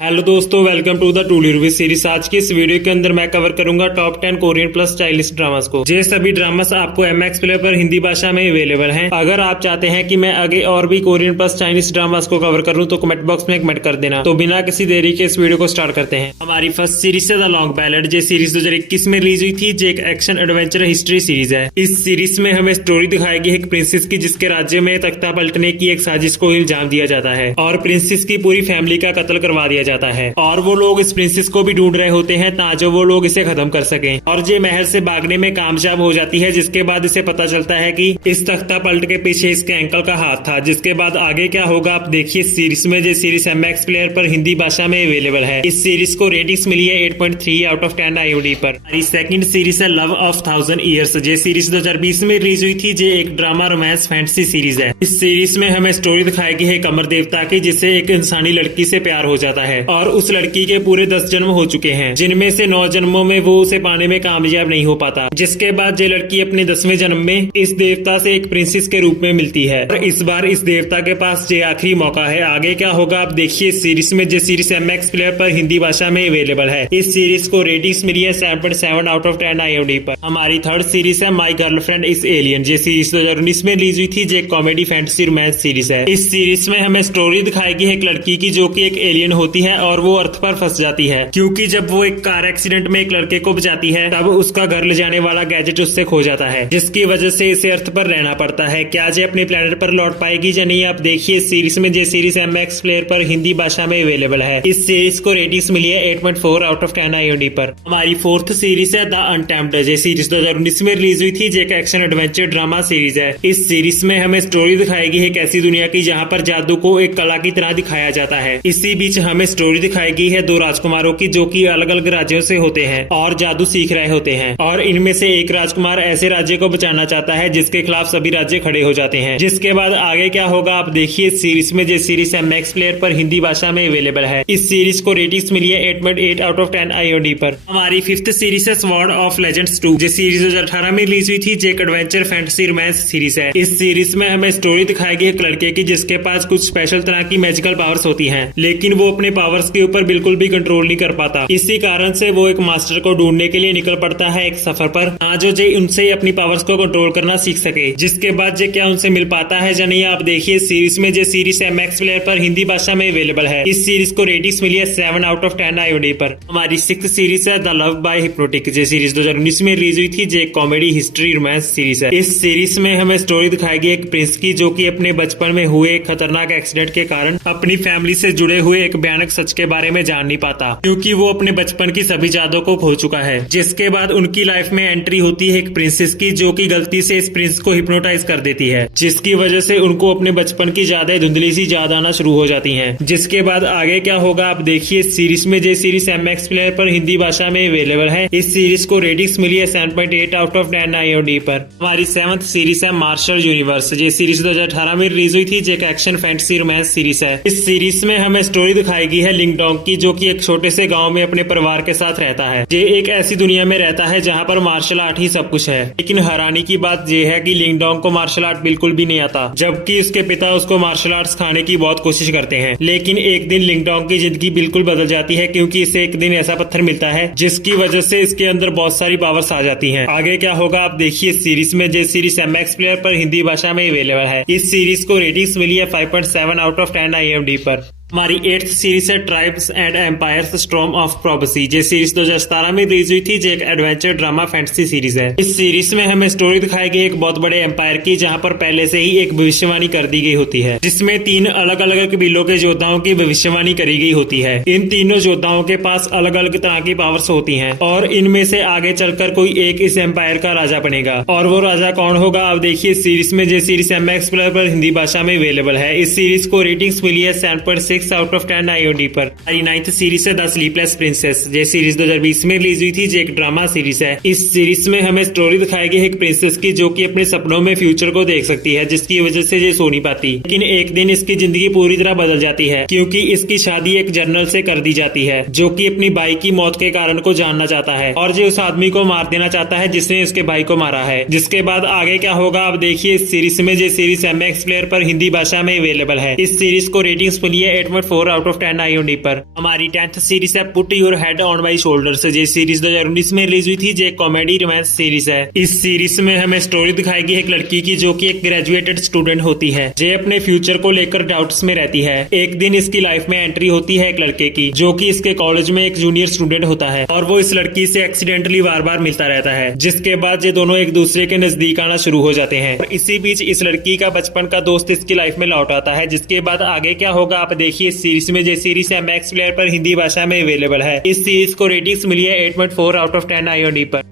Hello दोस्तों, welcome to the tooly review series. आज की इस वीडियो के अंदर मैं कवर करूंगा top 10 Korean plus stylish dramas को। ये सभी ड्रामास आपको MX प्लेयर पर हिंदी भाषा में अवेलेबल हैं। अगर आप चाहते हैं कि मैं आगे और भी कोरियन प्लस चाइनीज ड्रामास को कवर करूं तो कमेंट बॉक्स में कमेंट कर देना। तो बिना किसी देरी के इस वीडियो को स्टार्ट करते हैं। हमारी फर्स्ट सीरीज है द लॉन्ग बैलेड। ये सीरीज 2021 में रिलीज हुई थी। जो एक एक्शन एडवेंचर हिस्ट्री सीरीज है। इस सीरीज में हमें स्टोरी दिखाई गई एक प्रिंसेस की, जिसके राज्य में तख्ता पलटने की एक साजिश को इल्जाम दिया जाता है और प्रिंसेस की पूरी फैमिली का कत्ल करवा दिया जाता है। और वो लोग इस प्रिंसेस को भी ढूंढ रहे होते हैं ताकि वो लोग इसे खत्म कर सकें। और ये महल से भागने में कामयाब हो जाती है, जिसके बाद इसे पता चलता है कि इस तख्ता पलट के पीछे इसके अंकल का हाथ था। जिसके बाद आगे क्या होगा आप देखिए सीरीज में। ये सीरीज MX प्लेयर पर हिंदी भाषा में अवेलेबल है। इस सीरीज को रेटिंग्स मिली है 8.3 आउट ऑफ 10 IMDb पर। हमारी सेकंड सीरीज है लव ऑफ 1000 ईयर्स। ये सीरीज 2020 में रिलीज हुई थी। ये एक ड्रामा रोमांस फैंटेसी सीरीज है। इस सीरीज में हमें स्टोरी दिखाई गई है कमर देवता की, जिसे एक इंसानी लड़की से प्यार हो जाता है और उस लड़की के पूरे 10 जन्म हो चुके हैं, जिनमें से 9 जन्मों में वो उसे पाने में कामयाब नहीं हो पाता। जिसके बाद ये लड़की अपने 10वें जन्म में इस देवता से एक प्रिंसेस के रूप में मिलती है और इस बार इस देवता के पास ये आखिरी मौका है। आगे क्या होगा आप देखिए इस सीरीज में। ये सीरीज MX प्लेयर पर हिंदी भाषा में अवेलेबल है। इस सीरीज को रेटिंग्स मिली है 7.7 आउट ऑफ 10 IMDb पर। हमारी थर्ड सीरीज है माई गर्लफ्रेंड इज एलियन। ये सीरीज 2019 में रिलीज हुई थी। ये कॉमेडी फैंटेसी रोमांस सीरीज है। इस सीरीज में हमें स्टोरी दिखाएगी एक लड़की की, जो कि एक एलियन होती है और वो अर्थ पर फंस जाती है, क्योंकि जब वो एक कार एक्सीडेंट में एक लड़के को बचाती है तब उसका घर ले जाने वाला गैजेट उससे खो जाता है, जिसकी वजह से इसे अर्थ पर रहना पड़ता है। क्या ये अपने प्लेनेट पर लौट पाएगी या नहीं आप देखिए इस सीरीज में। ये सीरीज MX प्लेयर पर हिंदी भाषा में अवेलेबल है। इस सीरीज को रेटिंग्स मिली है 8.4 आउट ऑफ 10 IMDb पर। हमारी फोर्थ सीरीज है द अनटैम्प्ड। ये सीरीज 2019 में रिलीज हुई थी। ये एक एक्शन एडवेंचर ड्रामा सीरीज है। इस सीरीज में हमें स्टोरी दिखाएगी एक ऐसी दुनिया की जहाँ पर जादू को एक कला की तरह दिखाया जाता है। इसी बीच हमें स्टोरी दिखाई गई है 2 राजकुमारों की, जो कि अलग अलग राज्यों से होते हैं और जादू सीख रहे होते हैं। और इनमें से एक राजकुमार ऐसे राज्य को बचाना चाहता है जिसके खिलाफ सभी राज्य खड़े हो जाते हैं। जिसके बाद आगे क्या होगा आप देखिए इस सीरीज में। ये सीरीज MX प्लेयर पर हिंदी भाषा में अवेलेबल है। इस सीरीज को रेटिंग्स मिली है 8.8 आउट ऑफ 10 IMDb पर। हमारी फिफ्थ सीरीज है स्वॉर्ड ऑफ लेजेंड्स 2। ये सीरीज 2018 में रिलीज हुई थी। ये एक एडवेंचर फैंटेसी रोमांस सीरीज है। इस सीरीज में हमें स्टोरी दिखाएगी एक लड़के की, जिसके पास कुछ स्पेशल तरह की मैजिकल पावर्स होती हैं, लेकिन वो अपने पावर्स के ऊपर बिल्कुल भी कंट्रोल नहीं कर पाता। इसी कारण से वो एक मास्टर को ढूंढने के लिए निकल पड़ता है एक सफर पर, जो उनसे अपनी पावर्स को कंट्रोल करना सीख सके। जिसके बाद ये क्या उनसे मिल पाता है या नहीं आप देखिए सीरीज में। ये सीरीज MX प्लेयर पर हिंदी भाषा में अवेलेबल है। इस सीरीज को रेटिंग्स मिली है 7 आउट ऑफ 10 IMDb पर। हमारी सिक्स्थ सीरीज है द लव बाय हिप्नोटिक। ये सीरीज 2019 में रिलीज हुई थी। ये कॉमेडी हिस्ट्री रोमांस सीरीज है। इस सीरीज में हमें स्टोरी दिखाएगी एक प्रिंस की, जो कि अपने बचपन में हुए एक खतरनाक एक्सीडेंट के कारण अपनी फैमिली से जुड़े हुए एक भयानक सच के बारे में जान नहीं पाता, क्योंकि वो अपने बचपन की सभी यादों को खो चुका है। जिसके बाद उनकी लाइफ में एंट्री होती है एक प्रिंसेस की, जो कि गलती से इस प्रिंस को हिप्नोटाइज कर देती है, जिसकी वजह से उनको अपने बचपन की यादें धुंधली सी याद आना शुरू हो जाती हैं। जिसके बाद आगे क्या होगा आप देखिए इस सीरीज में। ये सीरीज MX प्लेयर पर हिंदी भाषा में अवेलेबल है। इस सीरीज को रेटिंग्स मिली है 7.8 आउट ऑफ 10 IMDb पर। हमारी 7th सीरीज है मार्शल यूनिवर्स। ये सीरीज 2018 में रिलीज हुई थी। ये एक एक्शन फैंटेसी रोमांस सीरीज है। इस सीरीज में हमें स्टोरी दिखाई गई है लिंग डोंग की, जो कि एक छोटे से गांव में अपने परिवार के साथ रहता है। ये एक ऐसी दुनिया में रहता है जहां पर मार्शल आर्ट ही सब कुछ है। लेकिन हैरानी की बात यह है कि लिंग डोंग को मार्शल आर्ट बिल्कुल भी नहीं आता, जबकि उसके पिता उसको मार्शल आर्ट सिखाने की बहुत कोशिश करते हैं। लेकिन एक दिन लिंग डोंग की जिंदगी बिल्कुल बदल जाती है, क्योंकि इसे एक दिन ऐसा पत्थर मिलता है जिसकी वजह से इसके अंदर बहुत सारी पावर्स आ जाती हैं। आगे क्या होगा आप देखिए इस सीरीज में। ये सीरीज MX प्लेयर पर हिंदी भाषा में अवेलेबल है। इस सीरीज को रेटिंग्स मिली है 5.7 आउट ऑफ 10 IMDb पर। हमारी 8th सीरीज है tribes and empires storm of prophecy. ये सीरीज 2017 में रिलीज हुई थी। ये एक एडवेंचर ड्रामा फैंटेसी सीरीज है। इस सीरीज में हमें स्टोरी दिखाई गई एक बहुत बड़े एम्पायर की, जहां पर पहले से ही एक भविष्यवाणी कर दी गई होती है, जिसमें 3 अलग अलग कबीलों के योद्धाओं की भविष्यवाणी करी गई होती है। इन तीनों योद्धाओं के पास अलग अलग तरह की पावर्स होती हैं और इनमें से आगे चलकर कोई एक इस एम्पायर का राजा बनेगा। और वो राजा कौन होगा आप देखिए इस सीरीज में। ये सीरीज MX प्लेयर पर हिंदी भाषा में अवेलेबल है। इस सीरीज को रेटिंग्स मिली है 7.6 आउट ऑफ 10 IMDb पर। हमारी 9th सीरीज है द स्लीपलेस प्रिंसेस। ये सीरीज 2020 में रिलीज हुई थी। ये एक ड्रामा सीरीज है। इस सीरीज में हमें स्टोरी दिखाएगी एक प्रिंसेस की, जो कि अपने सपनों में फ्यूचर को देख सकती है, जिसकी वजह से ये सो नहीं पाती। लेकिन एक दिन इसकी जिंदगी पूरी तरह बदल जाती है, क्योंकि इसकी शादी एक जनरल से कर दी जाती है, जो कि अपनी भाई की मौत के कारण को जानना चाहता है और ये उस आदमी को मार देना चाहता है जिसने उसके भाई को मारा है। जिसके बाद आगे क्या होगा आप देखिए इस सीरीज में। ये सीरीज MX प्लेयर पर हिंदी भाषा में अवेलेबल है। इस सीरीज को रेटिंग्स मिली है 8.4 आउट ऑफ 10 IOD पर। हमारी 10th सीरीज है put your head on my shoulders. ये सीरीज 2019 में रिलीज हुई थी। ये कॉमेडी रोमांस सीरीज है। इस सीरीज में हमें स्टोरी दिखाएगी एक लड़की की जो कि एक ग्रेजुएटेड स्टूडेंट होती है। ये अपने फ्यूचर को लेकर डाउट्स में रहती है। एक दिन इसकी लाइफ में एंट्री होती है एक लड़के की जो कि इसके कॉलेज में एक जूनियर स्टूडेंट होता है और वो इस लड़की से एक्सीडेंटली बार बार मिलता रहता है, जिसके बाद ये दोनों एक दूसरे के नजदीक आना शुरू हो जाते हैं। और इसी बीच इस लड़की का बचपन का दोस्त इसकी लाइफ में लौट आता है, जिसके बाद आगे क्या होगा आप देखिए इस सीरीज में। ये सीरीज MX प्लेयर पर हिंदी भाषा में अवेलेबल है। इस सीरीज को रेटिंग्स मिली है 8.4 आउट ऑफ 10 IOD पर।